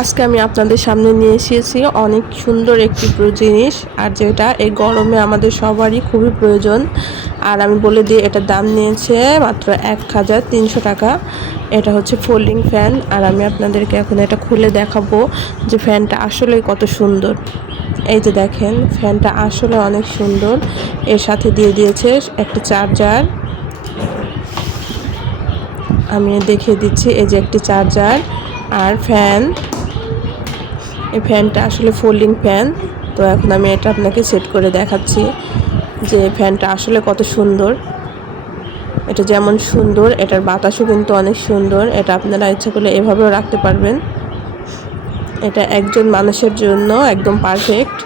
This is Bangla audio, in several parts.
আজকে আমি আপনাদের সামনে নিয়ে এসেছি অনেক সুন্দর একটি জিনিস, আর যেটা এই গরমে আমাদের সবারই খুবই প্রয়োজন। আর আমি বলে দিই, এটার দাম নিয়েছে মাত্র 1300 টাকা। এটা হচ্ছে ফোল্ডিং ফ্যান। আর আমি আপনাদেরকে এখন এটা খুলে দেখাবো যে ফ্যানটা আসলেই কত সুন্দর। এই যে দেখেন, ফ্যানটা আসলে অনেক সুন্দর। এর সাথে দিয়ে দিয়েছে একটা চার্জার। আমি দেখিয়ে দিচ্ছি, এই যে একটি চার্জার আর ফ্যান। এই ফ্যানটা আসলে ফোল্ডিং ফ্যান। তো এখন আমি এটা আপনাকে সেট করে দেখাচ্ছি যে ফ্যানটা আসলে কত সুন্দর। এটা যেমন সুন্দর, এটার বাতাসও কিন্তু অনেক সুন্দর। এটা আপনারা ইচ্ছা করলে এভাবেও রাখতে পারবেন। এটা একজন মানুষের জন্য একদম পারফেক্ট।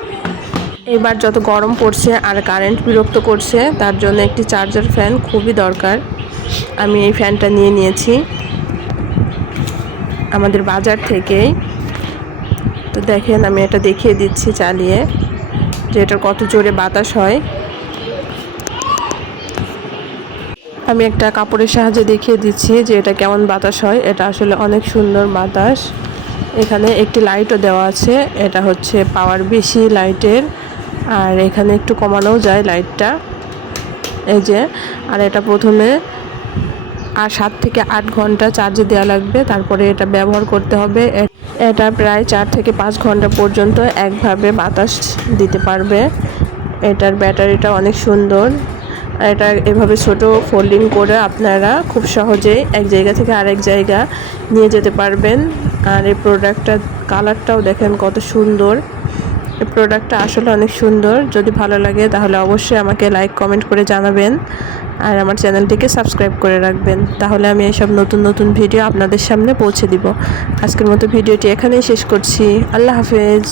এবার যত গরম পড়ছে আর কারেন্ট বিরক্ত করছে, তার জন্য একটি চার্জার ফ্যান খুবই দরকার। আমি এই ফ্যানটা নিয়ে নিয়েছি আমাদের বাজার থেকেই। তো দেখেন, আমি এটা দেখিয়ে দিচ্ছি চালিয়ে যে এটার কত জোরে বাতাস হয়। আমি একটা কাপড়ের সাহায্যে দেখিয়ে দিচ্ছি যে এটা কেমন বাতাস হয়। এটা আসলে অনেক সুন্দর বাতাস। এখানে একটি লাইটও দেওয়া আছে, এটা হচ্ছে পাওয়ার বেশি লাইটের। আর এখানে একটু কমানোও যায় লাইটটা, এই যে। আর এটা প্রথমে 7 থেকে 8 ঘন্টা চার্জে দেওয়া লাগবে, তারপরে এটা ব্যবহার করতে হবে। এটা প্রায় 4 থেকে 5 ঘন্টা পর্যন্ত একভাবে বাতাস দিতে পারবে। এটার ব্যাটারিটা অনেক সুন্দর। এটা এভাবে ছোট ফোল্ডিং করে আপনারা খুব সহজেই এক জায়গা থেকে আরেক জায়গা নিয়ে যেতে পারবেন। আর এই প্রোডাক্টটার কালারটাও দেখেন কত সুন্দর। এই প্রোডাক্টটা আসলে অনেক সুন্দর। যদি ভালো লাগে তাহলে অবশ্যই আমাকে লাইক কমেন্ট করে জানাবেন, আর আমার চ্যানেলটিকে সাবস্ক্রাইব করে রাখবেন। তাহলে আমি এইসব নতুন নতুন ভিডিও আপনাদের সামনে পৌঁছে দিব। আজকের মতো ভিডিওটি এখানেই শেষ করছি। আল্লাহ হাফেজ।